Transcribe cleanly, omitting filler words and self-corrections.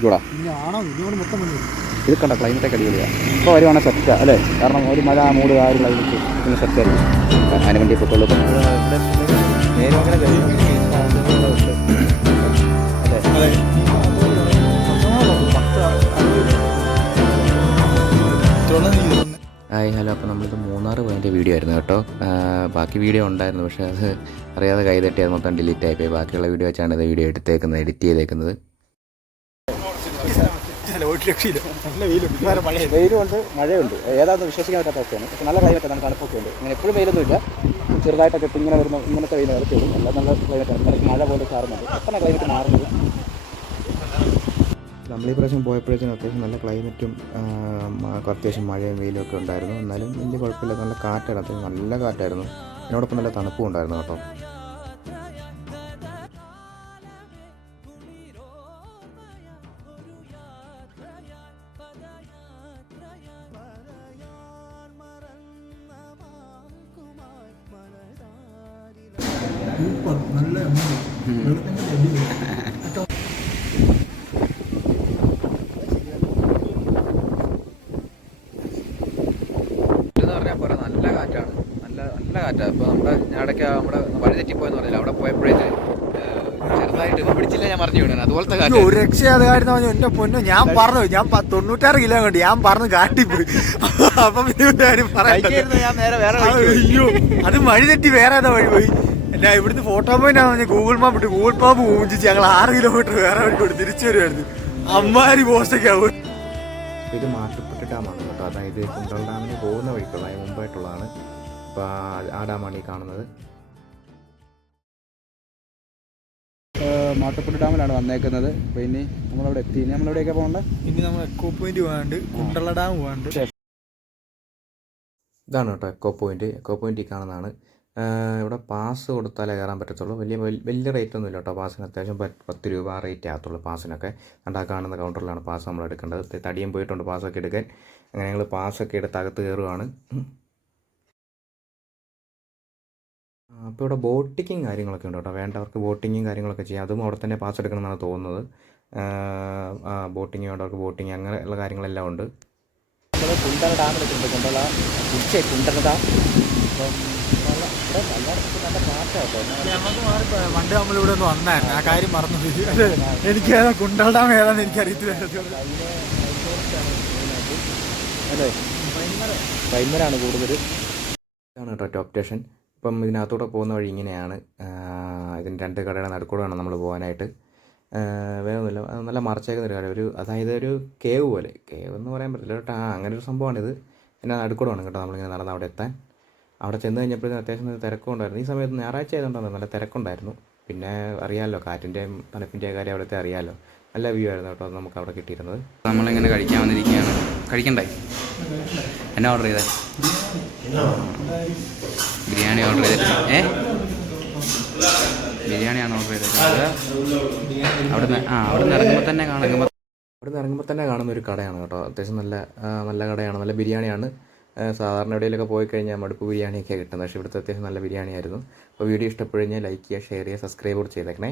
കൂടാ ഇത് കണ്ട ക്ലൈമറ്റൊക്കെ അടിപൊളിയാണ്. ഇപ്പോൾ വരുവാണെങ്കിൽ സെറ്റാ അല്ലേ? കാരണം ഒരു മഴ മൂട് ആ ഒരു ക്ലൈമറ്റ് ഇന്ന് സെറ്റായിരിക്കും. അതിന് വേണ്ടി പൊട്ടുള്ളൂ. Hi hello. അപ്പോൾ നമ്മളിത് മൂന്നാർ പോയതിൻ്റെ വീഡിയോ ആയിരുന്നു കേട്ടോ. ബാക്കി വീഡിയോ ഉണ്ടായിരുന്നു, പക്ഷേ അത് അറിയാതെ കൈ തട്ടി അത് മൊത്തം ഡിലീറ്റ് ആയിപ്പോയി. ബാക്കിയുള്ള വീഡിയോ വെച്ചാണ് ഇത് വീഡിയോ എടുത്തേക്കുന്നത്, എഡിറ്റ് ചെയ്തേക്കുന്നത്. വെയിലുണ്ട്, മഴയുണ്ട്, ഏതാണെന്ന് വിശ്വസിക്കാൻ പറ്റാത്ത അവസ്ഥയാണ്. പക്ഷേ നല്ല ക്ലൈമറ്റാണ്, തണുപ്പൊക്കെ ഉണ്ട്. ഇങ്ങനെ എപ്പോഴും വെയിലൊന്നുമില്ല, ചെറുതായിട്ടൊക്കെ ഇങ്ങനെ വരുന്നു. ഇങ്ങനത്തെ വെയിൽ ഇറക്കി വരും. എല്ലാം നല്ല ക്ലൈമറ്റാണ്. ഇടയ്ക്ക് മഴ പോലെ ചാറുന്നുണ്ട്. പെട്ടെന്ന് ക്ലൈമറ്റ് മാറുന്നത്. നമ്മൾ ഈ പ്രാവശ്യം പോയപ്പോഴത്തേനും അത്യാവശ്യം നല്ല ക്ലൈമറ്റും അത്യാവശ്യം മഴയും വെയിലും ഒക്കെ ഉണ്ടായിരുന്നു. എന്നാലും വലിയ കുഴപ്പമില്ല. നല്ല കാറ്റായിരുന്നു, അത്യാവശ്യം നല്ല കാറ്റായിരുന്നു. അതിനോടൊപ്പം നല്ല തണുപ്പും ഉണ്ടായിരുന്നു കേട്ടോ. നല്ല കാറ്റാണ്, നല്ല കാറ്റാണ്. ഇപ്പോൾ നമ്മുടെ ഇടയ്ക്ക് നമ്മുടെ വഴി തെറ്റിപ്പോയെന്ന് പറഞ്ഞില്ല, അവിടെ പോയപ്പോഴേക്ക് ചെറുതായിട്ട് ഇപ്പം പിടിച്ചില്ല, ഞാൻ പറഞ്ഞു വിടാൻ അതുപോലത്തെ കാര്യം. ഒരു രക്ഷയാതെ കാര്യം പറഞ്ഞു. എൻ്റെ പൊന്നു, ഞാൻ പറഞ്ഞു, ഞാൻ 96 കിലോ കണ്ടു, ഞാൻ പറഞ്ഞു കാട്ടിപ്പോയി. അപ്പം ഞാൻ നേരെ വേറെ അയ്യോ, അത് വഴി തെറ്റി വേറെ ഏതാ വഴി പോയി. അല്ല, ഇവിടുന്ന് ഫോട്ടോ പോയിന്റാന്ന് പറഞ്ഞാൽ ഗൂഗിൾ മാപ്പ് ഇട്ട് ഗൂഗിൾ മാപ്പ് ഊഞ്ചിച്ച് ഞങ്ങൾ 6 കിലോമീറ്റർ വേറെ വഴി കൂടി തിരിച്ചു വരുമായിരുന്നു. അമ്മാരി പോസ്റ്റൊക്കെ ആവും. ഇത് മാട്ടുപ്പെട്ട് ഡാമാണ് കേട്ടോ. അതായത് കുണ്ടൽ ഡാമിന് പോകുന്ന വഴിക്കുള്ള മുമ്പായിട്ടുള്ളതാണ്. അപ്പോൾ ആ ഡാമാണ് ഈ കാണുന്നത്. മാട്ടുപ്പെട്ട് ഡാമിലാണ് വന്നേക്കുന്നത്. അപ്പോൾ ഇനി നമ്മളവിടെ എത്തി. ഇനി നമ്മളെവിടെയൊക്കെ പോകേണ്ടത്? ഇനി നമ്മൾ എക്കോ പോയിന്റ് പോകാണ്ട്, കുണ്ടള ഡാം പോകാണ്ട്. ഇതാണ് കേട്ടോ എക്കോ പോയിന്റ്. എക്കോ പോയിന്റ് ഈ കാണുന്നതാണ്. ഇവിടെ പാസ് കൊടുത്താലേ കയറാൻ പറ്റത്തുള്ളൂ. വലിയ റേറ്റ് ഒന്നുമില്ല കേട്ടോ. പാസിന് അത്യാവശ്യം 10 രൂപ ആ റേറ്റ് ആകത്തുള്ളൂ പാസിനൊക്കെ. കണ്ടാൽ കാണുന്ന കൗണ്ടറിലാണ് പാസ് നമ്മൾ എടുക്കേണ്ടത്. തടിയും പോയിട്ടുണ്ട് പാസ്സൊക്കെ എടുക്കാൻ. അങ്ങനെ ഞങ്ങൾ പാസ്സൊക്കെ എടുത്ത് അകത്ത് കയറുകയാണ്. അപ്പോൾ ഇവിടെ ബോട്ടിങ്ങും കാര്യങ്ങളൊക്കെ ഉണ്ട് കേട്ടോ. വേണ്ടവർക്ക് ബോട്ടിങ്ങും കാര്യങ്ങളൊക്കെ ചെയ്യാം. അതും അവിടെ തന്നെ പാസ് എടുക്കണമെന്നാണ് തോന്നുന്നത്. ബോട്ടിങ് വേണ്ടവർക്ക് ബോട്ടിങ് അങ്ങനെയുള്ള കാര്യങ്ങളെല്ലാം ഉണ്ട്. നമ്മൾ കുണ്ടള ഡാമിലെത്തിയിട്ടുണ്ട്. കുണ്ടള ഡാം. പണ്ട് നമ്മളിവിടെ ഒന്ന് വന്നായിരുന്നു, ആ കാര്യം മറന്നുപോയി. എനിക്ക് ഏതാ കുണ്ടള ഡാം ഏതാന്ന് എനിക്കറിയത്തില്ല. അതെ, പൈമരാണ് കൂടുതൽ. ഇതാണ് കേട്ടോ ടോപ്പ് സ്റ്റേഷൻ. ഇപ്പം ഇതിനകത്തൂടെ പോകുന്ന വഴി ഇങ്ങനെയാണ്. ഇതിന് 2 കടയുടെ നടുക്കൂടെ വേണം നമ്മൾ പോകാനായിട്ട്. വേറെ ഒന്നുമില്ല, നല്ല മറച്ചേക്കുന്നൊരു കട. അതായത് ഒരു കേവ് പോലെ. കേവ് എന്ന് പറയാൻ പറ്റില്ല കേട്ടോ. അങ്ങനെ ഒരു സംഭവമാണിത്. പിന്നെ നടുക്കൂടെ വേണം കേട്ടോ നമ്മളിങ്ങനെ നടന്ന് അവിടെ എത്താൻ. അവിടെ ചെന്ന് കഴിഞ്ഞപ്പോഴത്തേക്കും അത്യാവശ്യം തിരക്കും ഉണ്ടായിരുന്നു. ഈ സമയത്ത് ഞായറാഴ്ച ആയതുകൊണ്ടാണ് നല്ല തിരക്കുണ്ടായിരുന്നു. പിന്നെ അറിയാമല്ലോ, കാറ്റിൻ്റെയും തണുപ്പിൻ്റെയും കാര്യം അവിടുത്തെ അറിയാമല്ലോ. നല്ല വ്യൂ ആയിരുന്നു കേട്ടോ നമുക്ക് അവിടെ കിട്ടിയിരുന്നത്. നമ്മളിങ്ങനെ കഴിക്കാൻ വന്നിരിക്കുകയാണ്. കഴിക്കണ്ടേ? എന്നാ ഓർഡർ ചെയ്തേ? ബിരിയാണി ഓർഡർ ചെയ്തിട്ട് ബിരിയാണിയാണ് ഓർഡർ ചെയ്തിട്ടുള്ളത്. അവിടുന്ന് ഇറങ്ങുമ്പോൾ തന്നെ കാണുന്ന ഒരു കടയാണ് കേട്ടോ. അത്യാവശ്യം നല്ല കടയാണ്, നല്ല ബിരിയാണിയാണ്. സാധാരണ എവിടെയെങ്കിലൊക്കെ പോയി കഴിഞ്ഞാൽ മടുപ്പ് ബിരിയാണിയൊക്കെ കിട്ടുന്നത്. പക്ഷേ ഇവിടുത്തെ അത്യാവശ്യം നല്ല ബിരിയാണി ആയിരുന്നു. അപ്പോൾ വീഡിയോ ഇഷ്ടപ്പെട്ട് കഴിഞ്ഞാൽ ലൈക്ക് ചെയ്യുക, ഷെയർ ചെയ്യുക, സബ്സ്ക്രൈബ് കൂടി ചെയ്തേക്കണേ.